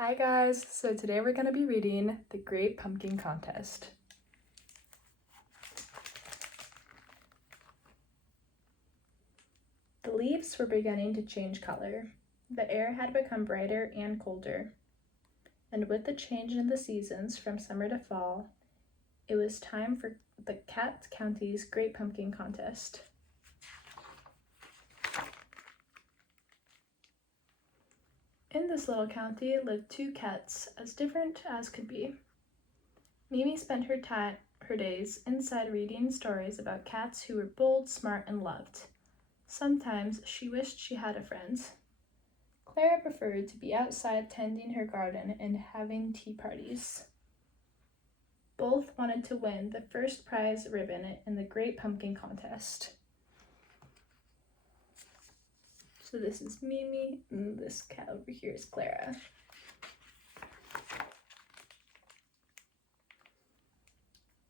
Hi guys, so today we're going to be reading The Great Pumpkin Contest. The leaves were beginning to change color. The air had become brighter and colder. And with the change in the seasons from summer to fall, it was time for the Cat County's Great Pumpkin Contest. In this little county lived two cats, as different as could be. Mimi spent her days inside reading stories about cats who were bold, smart, and loved. Sometimes she wished she had a friend. Clara preferred to be outside tending her garden and having tea parties. Both wanted to win the first prize ribbon in the Great Pumpkin Contest. So this is Mimi, and this cat over here is Clara.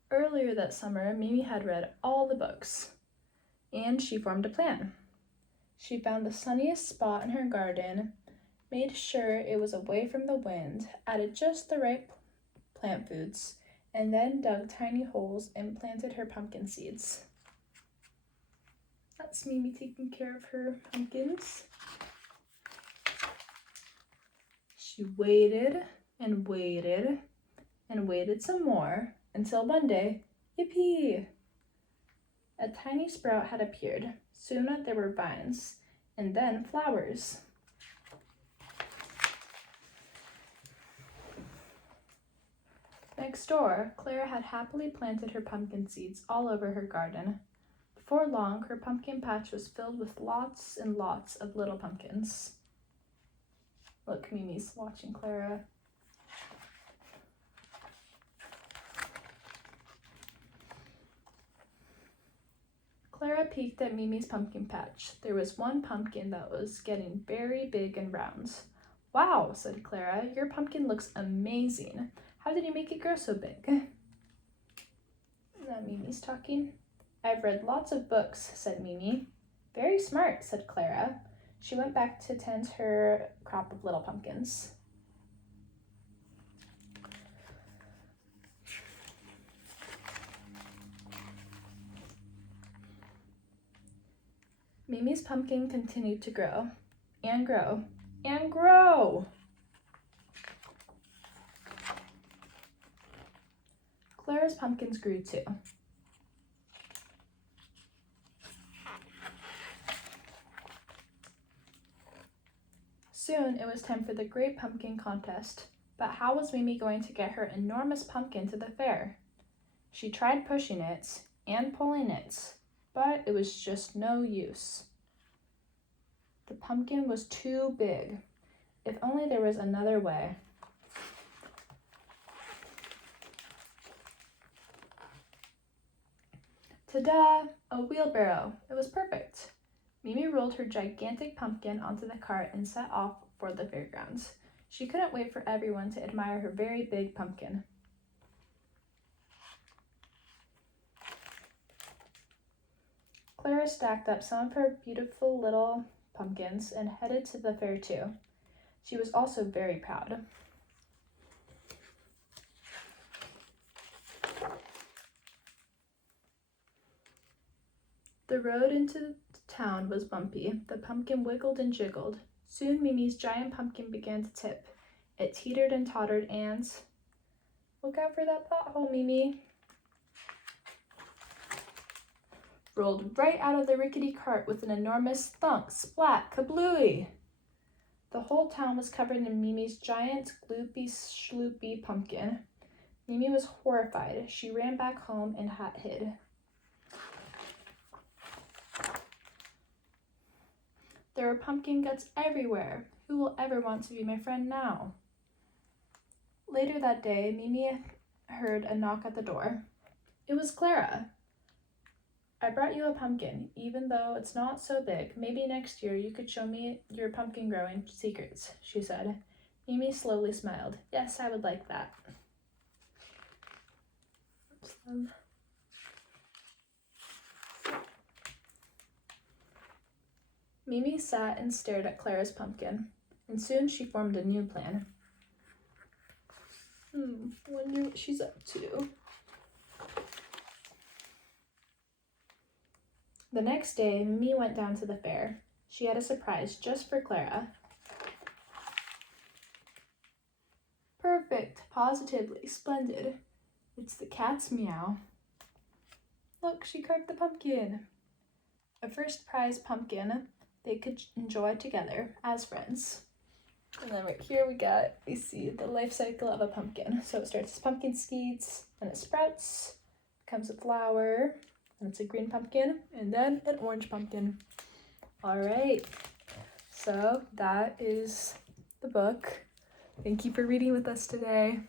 Earlier that summer, Mimi had read all the books, and she formed a plan. She found the sunniest spot in her garden, made sure it was away from the wind, added just the right plant foods, and then dug tiny holes and planted her pumpkin seeds. That's Mimi taking care of her pumpkins. She waited and waited and waited some more until one day, yippee! A tiny sprout had appeared. Soon there were vines, and then flowers. Next door, Clara had happily planted her pumpkin seeds all over her garden. Before long, her pumpkin patch was filled with lots and lots of little pumpkins. Look, Mimi's watching Clara. Clara peeked at Mimi's pumpkin patch. There was one pumpkin that was getting very big and round. Wow, said Clara, your pumpkin looks amazing. How did you make it grow so big? Now Mimi's talking. I've read lots of books, said Mimi. Very smart, said Clara. She went back to tend her crop of little pumpkins. Mimi's pumpkin continued to grow and grow and grow. Clara's pumpkins grew too. Soon it was time for the Great Pumpkin Contest, but how was Mimi going to get her enormous pumpkin to the fair? She tried pushing it and pulling it, but it was just no use. The pumpkin was too big. If only there was another way. Ta-da! A wheelbarrow. It was perfect. Mimi rolled her gigantic pumpkin onto the cart and set off for the fairgrounds. She couldn't wait for everyone to admire her very big pumpkin. Clara stacked up some of her beautiful little pumpkins and headed to the fair too. She was also very proud. The road into town was bumpy. The pumpkin wiggled and jiggled. Soon Mimi's giant pumpkin began to tip. It teetered and tottered and... Look out for that pothole, Mimi! Rolled right out of the rickety cart with an enormous thunk, splat, kablooey! The whole town was covered in Mimi's giant, gloopy, schloopy pumpkin. Mimi was horrified. She ran back home and hid. There were pumpkin guts everywhere. Who will ever want to be my friend now? Later that day, Mimi heard a knock at the door. It was Clara. I brought you a pumpkin, even though it's not so big. Maybe next year you could show me your pumpkin growing secrets, she said. Mimi slowly smiled. Yes, I would like that. Mimi sat and stared at Clara's pumpkin, and soon she formed a new plan. Wonder what she's up to. The next day, Mimi went down to the fair. She had a surprise just for Clara. Perfect, positively splendid. It's the cat's meow. Look, she carved the pumpkin. A first prize pumpkin they could enjoy together as friends. And then right here we see the life cycle of a pumpkin. So it starts as pumpkin seeds, and it sprouts, becomes a flower, and it's a green pumpkin, and then an orange pumpkin. All right, so that is the book. Thank you for reading with us today.